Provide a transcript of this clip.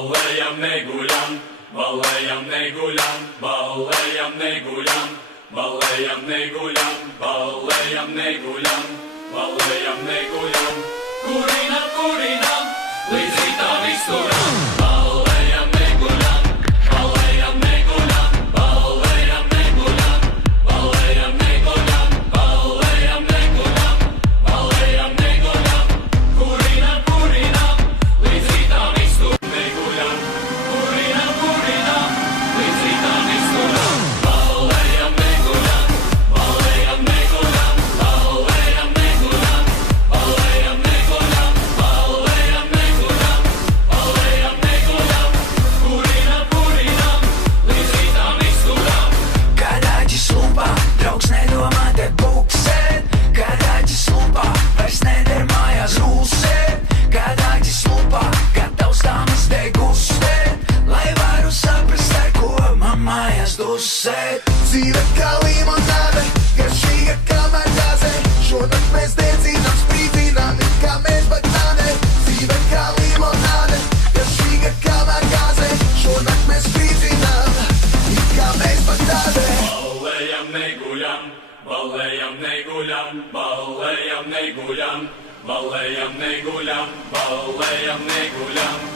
ballējam, neguļam, ballējam, neguļam, ballējam, neguļam, ballējam, neguļam, ballējam, neguļam, ballējam, neguļam, kurinam, kurinam, līdz rītam izturam. Ballējam, neguļam, ballējam, neguļam, ballējam, neguļam, ballējam, neguļam, ballējam, neguļam, ballējam, neguļam, kurinam, kurinam, līdz rītam izturam. Neguļam, kurinam, kurinam, līdz rītam izturam. Ballējam, neguļam, ballējam, neguļam, ballējam, neguļam, ballējam, neguļam, ballējam, neguļam, ballējam, neguļam, kurinam, kurinam, līdz rītam izturam. Karaģis lumpā, draugs nedomā te buksēt. Karaģis lumpā, vairs neder mājās rūsēt. Karaģis lumpā, gatavs tāmas degustēt, lai varu saprast, ar ko man mājās dusēt. Dzīve kā limonāde, garšīga kā maģāze. Šonakt mēs dedzinām, sprīdzinām, it kā mēs batāne. Dzīve kā limonāde, garšīga kā maģāze. Šonakt mēs sprīdzinām, it kā mēs batāne. Ballējam, neguļam, ballējam, neguļam, ballējam, neguļam, ballējam, neguļam, ballējam, neguļam,